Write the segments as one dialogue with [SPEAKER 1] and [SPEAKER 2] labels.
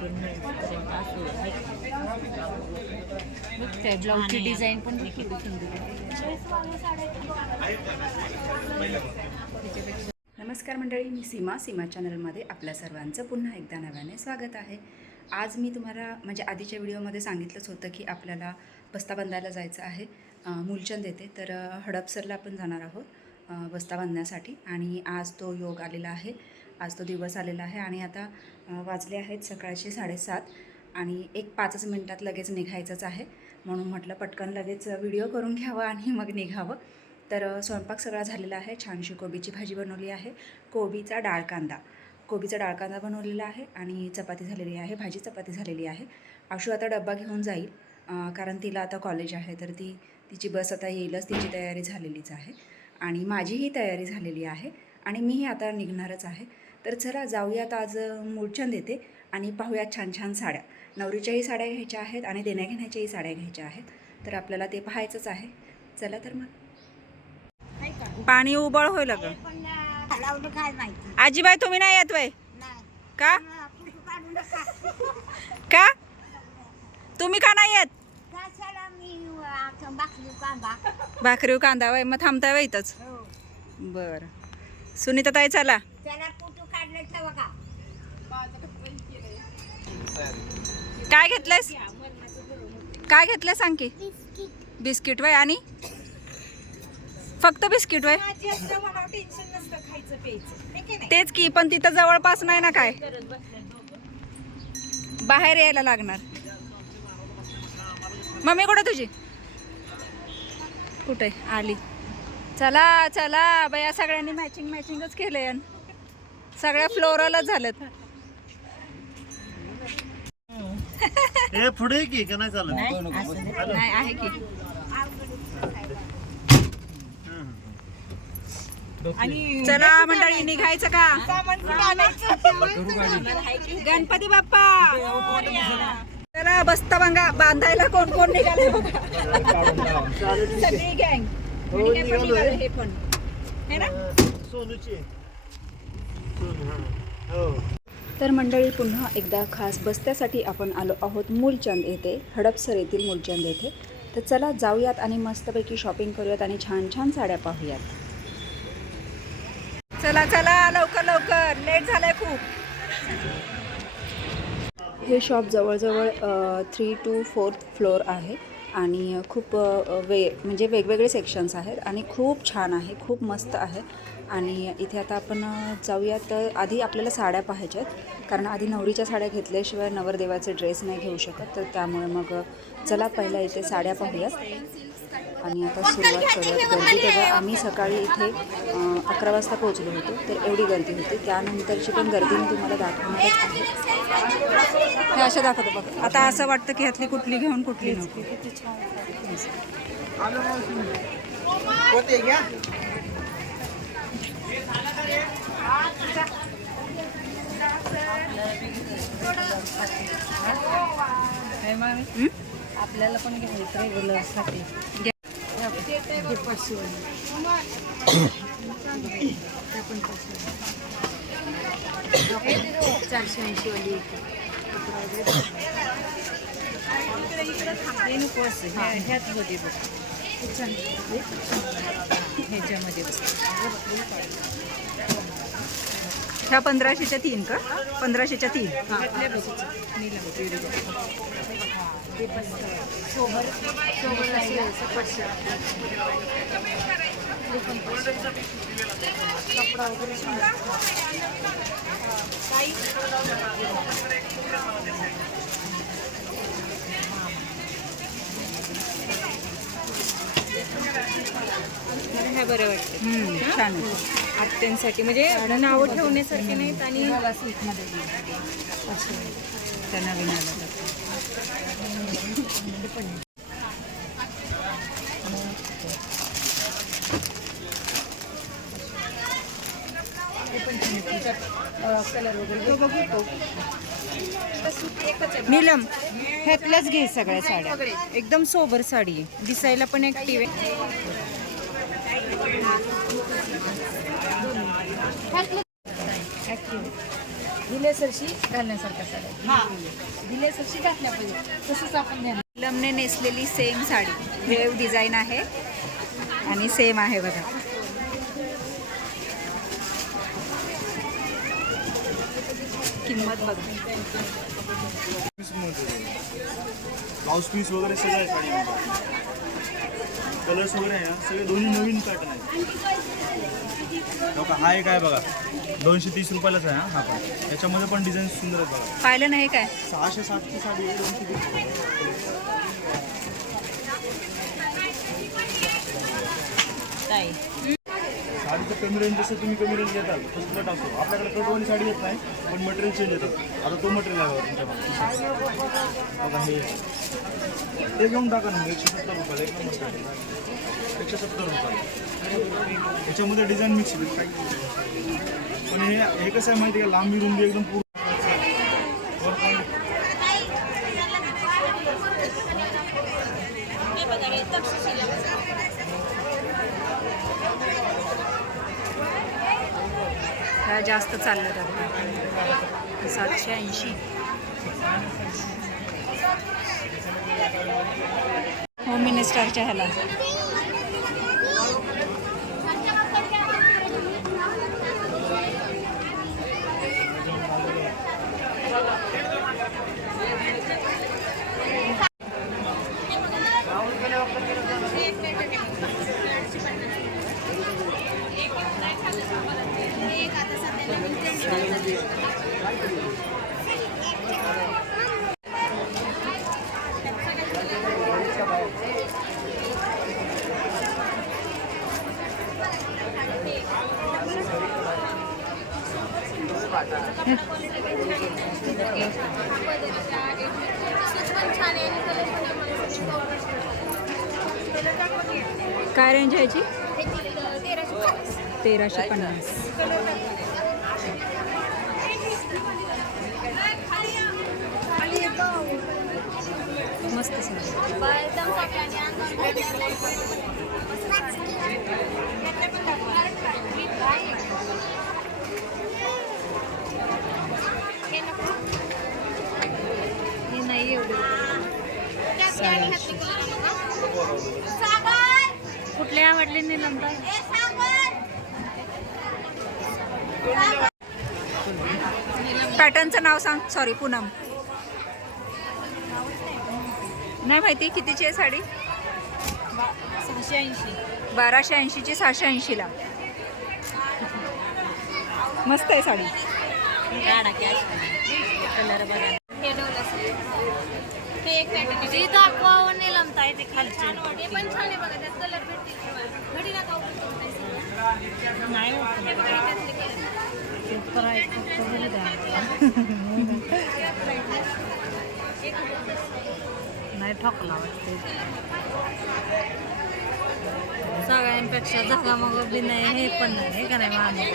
[SPEAKER 1] पण
[SPEAKER 2] ब्लाऊजची डिझाईन पण किती सुंदर.
[SPEAKER 3] नमस्कार मंडळी मी सीमा सीमा चॅनलमध्ये आपल्या सर्वांचं पुन्हा एकदा नव्याने स्वागत आहे. आज मी तुम्हाला म्हणजे आधीच्या व्हिडिओमध्ये सांगितलंच होतं की आपल्याला बस्ता बांधायला जायचं आहे. मूलचंद येते तर हडपसरला आपण जाणार आहोत बस्ता बांधण्यासाठी. आणि आज तो योग आलेला आहे. आज तो दिवस आलेला आहे. आणि आता वाजले आहेत सकाळचे साडेसात आणि एक पाचच मिनटात लगेच निघायचंच आहे. म्हणून म्हटलं पटकन लगेच व्हिडिओ करून घ्यावं आणि मग निघावं. तर स्वयंपाक सगळा झालेला आहे. छानशी कोबीची भाजी बनवली आहे. कोबीचा डाळ कांदा. कोबीचा डाळ कांदा बनवलेला आहे आणि चपाती झालेली आहे. भाजी चपाती झालेली आहे. आशू आता डब्बा घेऊन जाईल कारण तिला आता कॉलेज आहे तर ती तिची बस आता येईलच. तिची तयारी झालेलीच आहे. आणि माझीही तयारी झालेली आहे आणि मीही आता निघणारच आहे. तर चला जाऊयात आज मूळचंद येते आणि पाहूयात छान छान साड्या. नवरीच्याही साड्या घ्यायच्या आहेत आणि देण्याघेण्याच्याही साड्या घ्यायच्या आहेत. तर आपल्याला ते पाहायचंच आहे. चला तर मग. पाणी उबळ होईल ग आजीबाई तुम्ही नाही येत वय?
[SPEAKER 2] नाही.
[SPEAKER 3] का. का? तुम्ही का नाही येत?
[SPEAKER 2] बाकरी कांदा?
[SPEAKER 3] वय मग थांबताय वय इथंच?
[SPEAKER 2] हो.
[SPEAKER 3] बर. सुनीता ताई चला
[SPEAKER 2] त्याला कुठं काढलं ठेवा का
[SPEAKER 3] काय घेतलंयस? काय घेतलंय सांग की बिस्किट वय आणि? फक्त बिस्किट वय? तेच की पण तिथं जवळपास नाही ना काय? बाहेर यायला लागणार. मम्मी कुठे तुझी? कुठे? आली. चला चला. बया सगळ्यांनी मॅचिंग मॅचिंगच केलंय. सगळ्या फ्लोरलच झाल्यात
[SPEAKER 4] हे पुढे की का नाही चालत?
[SPEAKER 3] नाही आहे की. चला मंडळी निघायचं का? गणपती बाप्पा. चला बसता बांगा. बांधायला कोण कोण निघाले बघा. सगळी गँग. हे पण हे ना
[SPEAKER 4] सोनूची सोनू हा हो
[SPEAKER 3] तर मंडळी पुन्हा एकदा खास बस्त्यासाठी आपण आलो आहोत मूलचंद येथे हडपसर येथील मूलचंद येथे. तर चला जाऊयात आणि मस्तपैकी शॉपिंग करूयात आणि छान छान साड्या पाहूयात. चला चला लवकर लवकर. लेट झालंय खूप. हे शॉप जवळजवळ थ्री टू फोर्थ फ्लोअर आहे आणि खूप वे म्हणजे वेगवेगळे सेक्शन्स आहेत आणि खूप छान आहे खूप मस्त आहे. आणि इथे आता आपण जाऊया तर आधी आपल्याला साड्या पाहिजेत आहेत कारण आधी नवरीच्या साड्या घेतल्याशिवाय नवरदेवाचे ड्रेस नाही घेऊ शकत. तर त्यामुळे मग चला पहिला इथे साड्या पाहूयात. आणि आता सुरुवात करूयात. गर्दी तेव्हा आम्ही सकाळी इथे अकरा वाजता पोहोचलो होतो. तर एवढी गर्दी होती. त्यानंतरची पण गर्दी मी तुम्हाला दाखवणारच आहे. हे अशा दाखवतो बघ. आता असं वाटतं की ह्यातली कुठली घेऊन कुठली नको. हं?
[SPEAKER 1] आपल्याला पण घ्यायचं रेग्युलरसाठी चारशे ऐंशी वाली हे नको असं. ह्याच होते बघ ह्याच्यामध्ये
[SPEAKER 3] ह्या पंधराशेच्या तीन का? पंधराशेच्या तीन.
[SPEAKER 1] ह्यातल्या बघ नीला बघ एवढी बघ. ते पण सोबर सोबर असेल सपटशा कपडा वगैरे सुंदर. मला ह्या बरं वाटतं.
[SPEAKER 3] छान.
[SPEAKER 1] आत्यांसाठी. म्हणजे नावं ठेवण्यासारखे नाहीत आणि
[SPEAKER 3] नीलम ह्यातल्याच घे सगळ्या साड्या.
[SPEAKER 1] एकदम सोबर साडी. आहे दिसायला पण ऍक्टिव्ह आहे. ऍक्टिव्ह दिलेसरशी घालण्यासारख्या साड्या हा. दिलेसरशी घातल्या पाहिजे. तसंच आपण
[SPEAKER 5] लमने नेसलेली सेम साडी. वेव डिझाईन आहे. आणि सेम आहे बघा. किंमत बघा.
[SPEAKER 4] ब्लाऊज पीस वगैरे सगळं आहे साडीमध्ये. कलर्स वगैरे आहे ना सगळे दोन्ही नवीन पॅटर्न आहे हो का हा एक आहे बघा. दोनशे तीस रुपयालाच आहे हा. हा पण. याच्यामध्ये पण डिझाईन सुंदर आहेत बघा.
[SPEAKER 5] पाहिलं नाही काय?
[SPEAKER 4] सहाशे साठची साडी आहे दोनशे तीस. रुपये. साडीचं कमी रेंज जसं तुम्ही कमी रेंज घेताल तसं तुला टाकतो. आपल्याकडे कटवाली साडी येत नाही पण मटेरियल चेंज येतात. आता तो मटेरियल आहे तुमच्या बघा हे. ते घेऊन टाका ना एकशे सत्तर रुपयाला एक नंबर साडी. एकशे सत्तर रुपयाला. याच्यामध्ये डिझाईन मिक्स पण हे हे कसं आहे माहिती आहे का? लांबी रुंदी एकदम पूर्ण
[SPEAKER 5] ह्या जास्त चाललं जातं सातशे ऐंशी. होम मिनिस्टरच्या ह्याला. काय रेंज आहे याची? तेराशे पन्नास.
[SPEAKER 1] कुठले आवडले नाही नंतर?
[SPEAKER 5] पॅटर्नचं नाव सांग. सॉरी पूनम. नाही माहिती कितीची आहे साडी?
[SPEAKER 1] सहाशे ऐंशी.
[SPEAKER 5] बाराशे ऐंशीची सहाशे ऐंशीला. मस्त आहे साडी.
[SPEAKER 1] काढा कॅश कलर बघा. ते एक पॅटर्न ते दाखवा निलमता आहे ते खालचे. ते पण छान आहे बघा त्यात कलर भेटतील घडी नका नाही नाही ठोकला वाटते सगळ्यांपेक्षा धगा मग बी नाही हे पण नाही हे का नाही माणूस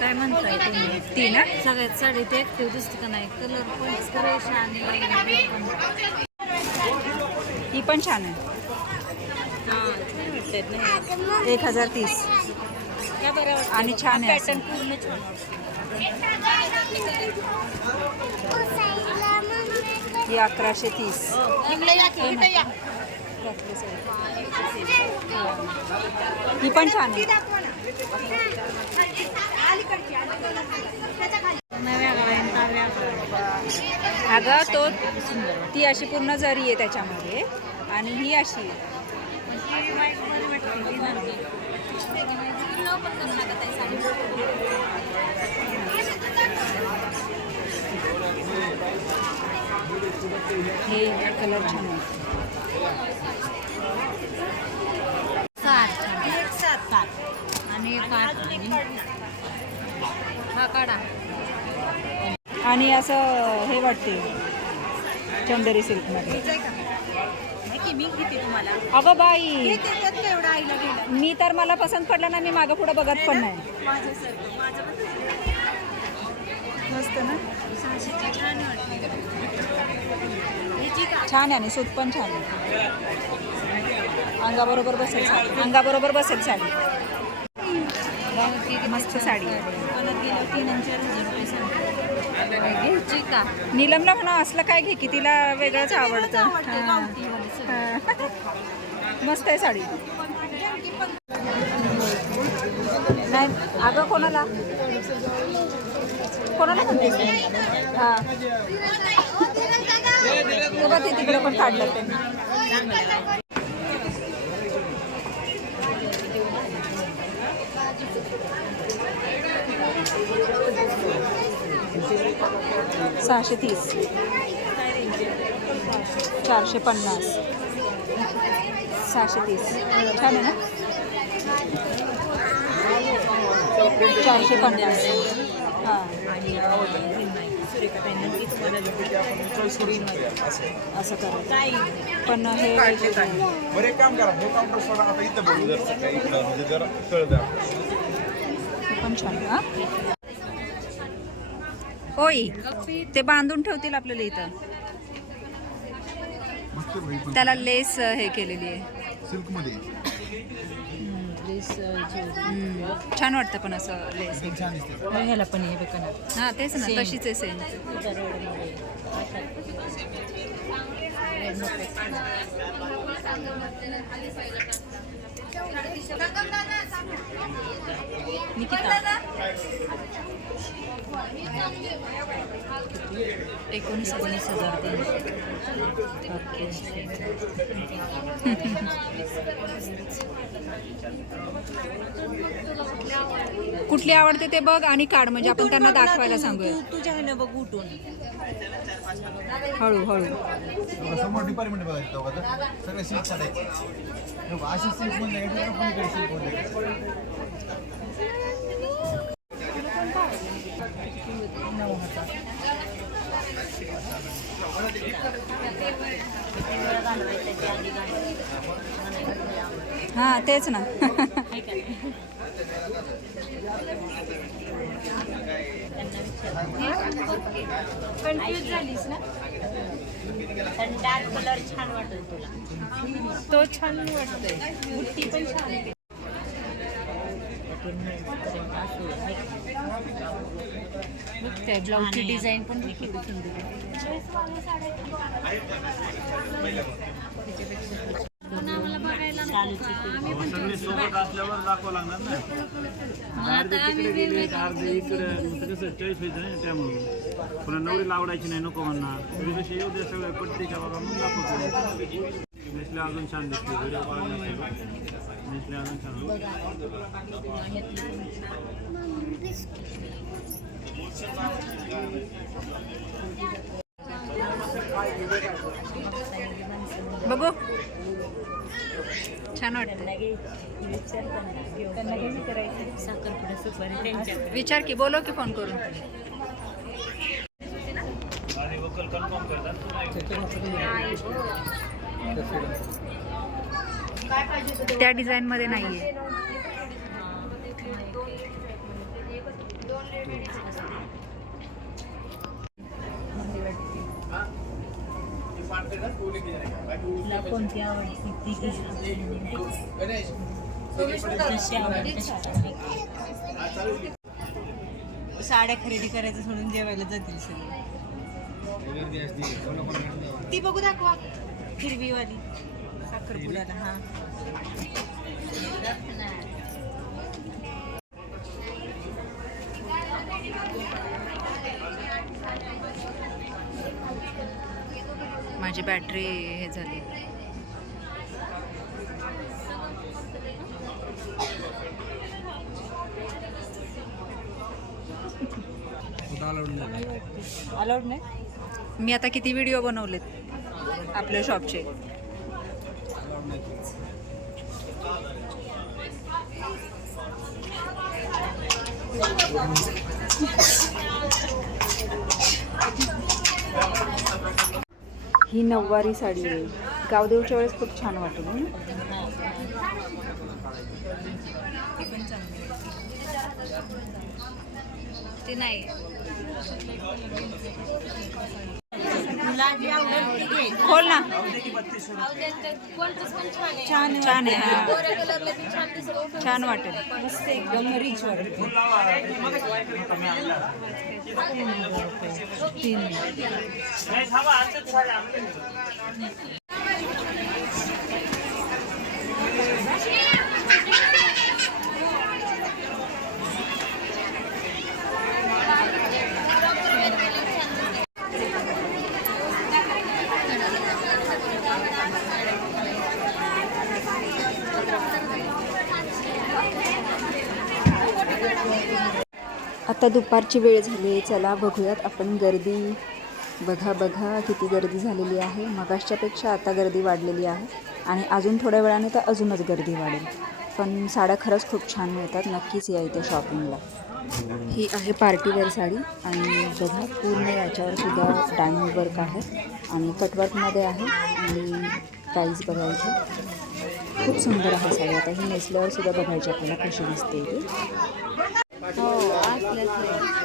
[SPEAKER 1] काय म्हणताय तुम्ही
[SPEAKER 5] ती ना
[SPEAKER 1] सगळ्यात साडी ते ऍक्टिव्ह दिसते का नाही कलर पण फ्रेश आणि हे पण.
[SPEAKER 5] ती पण छान आहे
[SPEAKER 1] छान.
[SPEAKER 5] एक हजार तीस आणि छान आहे
[SPEAKER 1] पॅटर्न. पूर्ण छान.
[SPEAKER 5] ही अकराशे तीस ही पण छान अगं तो ती अशी पूर्ण जरी आहे त्याच्यामध्ये आणि ही अशी आहे.
[SPEAKER 1] ही white मध्ये वाटते, ती नंदी. किलो पण करू नका ताई साडी.
[SPEAKER 5] हे कलर छान
[SPEAKER 1] सात. सात. आणि हा काढा.
[SPEAKER 5] असं हे वाटते चंदेरी सिल्कमध्ये. अगं बाई. मी तर मला पसंत पडलं ना मी मागं पुढं बघत पण नाही. मस्त ना?
[SPEAKER 1] छान
[SPEAKER 5] आहे आणि सूत पण छान आहे. अंगाबरोबर बसेल साडी. अंगाबरोबर बसेल साडी. मस्त साडी. नीलमला म्हणा असलं काय घे की तिला वेगळंच आवडतं. मस्त आहे साडी. नाही अगं कोणाला? कोणाला म्हणते हां. बघ ते तिकडे पण काढलं त्यांनी. सहाशे तीस. चारशे पन्नास. सहाशे तीस. छान आहे ना? चारशे पन्नास. हां. असं करा. पण हे
[SPEAKER 6] बरं एक काम करा हे काउंटर सोडा आता इथं बघू जर. सकाळी इकडं म्हणजे जरा कळ द्या
[SPEAKER 5] हे पण छान आहे, हा. होय ते बांधून ठेवतील आपल्याला इथं. त्याला लेस हे केलेली आहे.
[SPEAKER 6] सिल्क
[SPEAKER 5] छान वाटतं पण असं लेस.
[SPEAKER 6] दिसते
[SPEAKER 2] ह्याला पण हे बघा ना.
[SPEAKER 5] हां तेच ना तशीच आहे सेम एकोणीस एकोणीस हजार ओके. कुठली आवडते ते बघ आणि काढ म्हणजे आपण त्यांना दाखवायला सांगूया.
[SPEAKER 2] तुझ्या ह्यानं बघ उठून.
[SPEAKER 5] हळू हळू.
[SPEAKER 6] बघा, समोर डिपार्टमेंट बघा इथं बघा सगळे सिल्क साडे अशी सिल्कमध्ये पण सिल्कमध्ये
[SPEAKER 5] हां तेच ना.
[SPEAKER 2] कन्फ्यूज झालीस ना?
[SPEAKER 1] डार्क कलर छान वाटेल तुला.
[SPEAKER 2] तो छान वाटतोय. बुट्टी पण छान आहे. ब्लाऊजची डिझाईन पण.
[SPEAKER 4] सगळे सोबत असल्यावर दाखवा लागणार ना. अर्धे तिकडे गेले अर्धे इकडे मग कसं चॉईस व्हायचं ना त्यामुळे. पुन्हा नवरी लावडायची नाही नको म्हणणार तुम्ही कशी येऊ दे सगळं पट्टीच्या बाबा मग दाखवतो. नेसले अजून छान दिसते व्हिडिओ कॉल नेसले अजून छान
[SPEAKER 5] बघू. छान वाटतं विचार की बोलो की फोन करून. त्या डिझाईन मध्ये नाहीये.
[SPEAKER 2] तुला कोणती आवडती आवडते साड्या खरेदी करायचं सोडून जेवायला जातील सगळे. ती बघू दाखवा. हिरवीवाली. साखरपुड्याला हा.
[SPEAKER 5] बॅटरी हे झाली.
[SPEAKER 2] अलाउड नाही?
[SPEAKER 5] मी आता किती व्हिडिओ बनवलेत आपल्या शॉपचे ही नऊवारी साडी आहे. गावदेवच्या वेळेस खूप छान वाटेल
[SPEAKER 2] ते नाही.
[SPEAKER 3] खोल ना.
[SPEAKER 1] छान आहे.
[SPEAKER 3] छान छान आहे हा.
[SPEAKER 1] छान
[SPEAKER 3] वाटेल मस्त एकदम रिच वाटते. आता दुपारची वेळ झाली आहे. चला बघूयात आपण गर्दी. बघा बघा किती गर्दी झालेली आहे. मगाशच्यापेक्षा आता गर्दी वाढलेली आहे. आणि अजून थोड्या वेळाने तर अजूनच गर्दी वाढेल. पण साड्या खरंच खूप छान मिळतात. नक्कीच या इथे शॉपिंगला ही आहे पार्टीवेअर साडी. आणि बघा पूर्ण याच्यावर सुद्धा डायमंड वर्क आहे. आणि कटवर्कमध्ये आहे. आणि प्राईस बघायची खूप सुंदर आहे साडी. आता ही नेसल्यावर सुद्धा बघायची आपल्याला कशी दिसते ती.
[SPEAKER 2] हो असलंच आहे.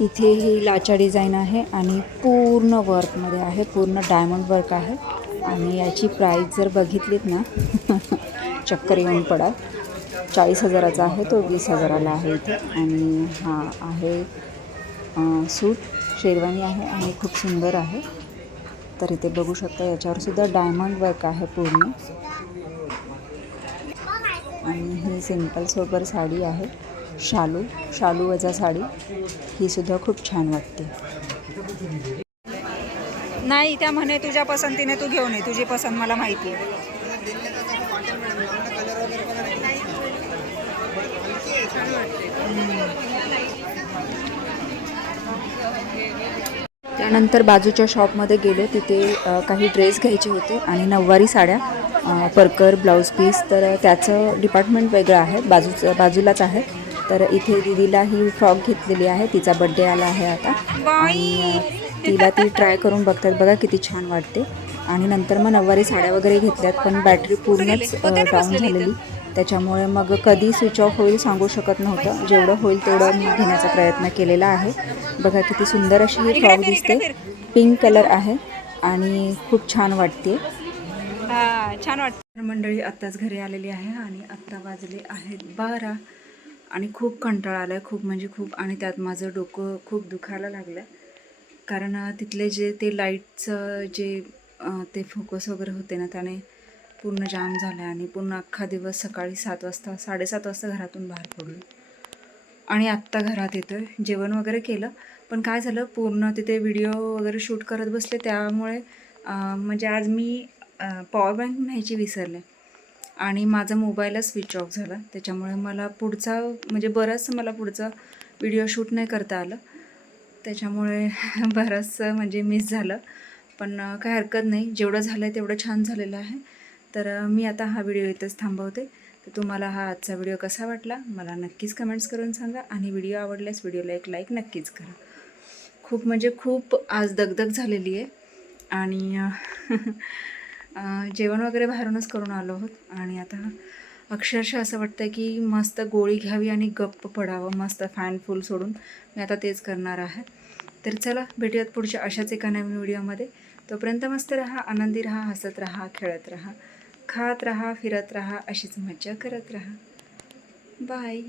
[SPEAKER 3] इथे ही लाचा डिझाईन आहे आणि पूर्ण वर्कमध्ये आहे पूर्ण डायमंड वर्क आहे. आणि याची प्राईस जर बघितलीत ना चक्कर येऊन पडा चाळीस हजाराचा आहे तो वीस हजाराला आहे इथे. आणि हा आहे सूट. शेरवानी आहे आणि खूप सुंदर आहे. तर इथे बघू शकता याच्यावर सुद्धा डायमंड वर्क आहे पूर्ण. आणि ही सिंपल सोबर साडी आहे. शालू शालू वजा साडी. ही सुद्धा खूप छान वाटते. नाही त्या म्हणे तुझ्या पसंतीने तू घेऊन ये. तुझी पसंत मला माहिती आहे. त्यानंतर बाजूच्या शॉपमध्ये गेलो. तिथे काही ड्रेस घ्यायचे होते आणि नऊवारी साड्या परकर ब्लाऊज पीस. तर त्याचं डिपार्टमेंट वेगळं आहे. बाजूचं बाजूलाच आहे. तर इथे दिदीला ही फ्रॉक घेतलेली आहे. तिचा बड्डे आला आहे आता. आणि तिला ती ट्राय करून बघतात बघा किती छान वाटते. आणि नंतर मग नऊवारी साड्या वगैरे घेतल्यात पण बॅटरी पूर्णच डाऊन झालेली. त्याच्यामुळे मग कधी स्विच ऑफ होईल सांगू शकत नव्हतं. जेवढं होईल तेवढं मी घेण्याचा प्रयत्न केलेला आहे. बघा किती सुंदर अशी ही फ्रॉक दिसते. पिंक कलर आहे आणि खूप छान वाटते. छान वाटते. मंडळी आत्ताच घरी आलेली आहे आणि आत्ता वाजले आहेत बारा. आणि खूप कंटाळा आला आहे खूप म्हणजे खूप आणि त्यात माझं डोकं खूप दुखायला लागलं आहे कारण तिथले जे ते लाईटचं जे ते फोकस वगैरे होते ना त्याने पूर्ण जाम झालं आहे आणि पूर्ण अख्खा दिवस सकाळी सात वाजता साडेसात वाजता घरातून बाहेर पडलो आणि आत्ता घरात येतो आहे जेवण वगैरे केलं. पण काय झालं पूर्ण तिथे व्हिडिओ वगैरे शूट करत बसले. त्यामुळे म्हणजे आज मी पॉवर बँक न्यायची विसरले. आणि माझा मोबाईलच स्विच ऑफ झाला. त्याच्यामुळे मला पुढचा म्हणजे बराचसं मला पुढचा व्हिडिओ शूट नाही करता आलं. त्याच्यामुळे बरंचसं म्हणजे मिस झालं. पण काही काय हरकत नाही. जेवढं झालं आहे तेवढं छान झालेलं आहे. तर मी आता हा व्हिडिओ इथंच थांबवते. तर तुम्हाला हा आजचा व्हिडिओ कसा वाटला? मला नक्कीच कमेंट्स करून सांगा. आणि व्हिडिओ आवडल्यास व्हिडिओला एक लाईक नक्कीच करा. खूप म्हणजे खूप आज दगदग झालेली आहे. आणि जेवण वगैरे बाहेरूनच करून आलो आहोत. आणि आता अक्षरशः असं वाटतं की मस्त गोळी घ्यावी आणि गप्प पडावं मस्त फॅन फुल सोडून. मी आता तेच करणार आहे. तर चला भेटूयात पुढच्या अशाच एका नवीन व्हिडिओमध्ये. तोपर्यंत मस्त राहा आनंदी राहा हसत राहा खेळत राहा. खात राहा फिरत राहा अशीच मज्जा करत राहा. बाय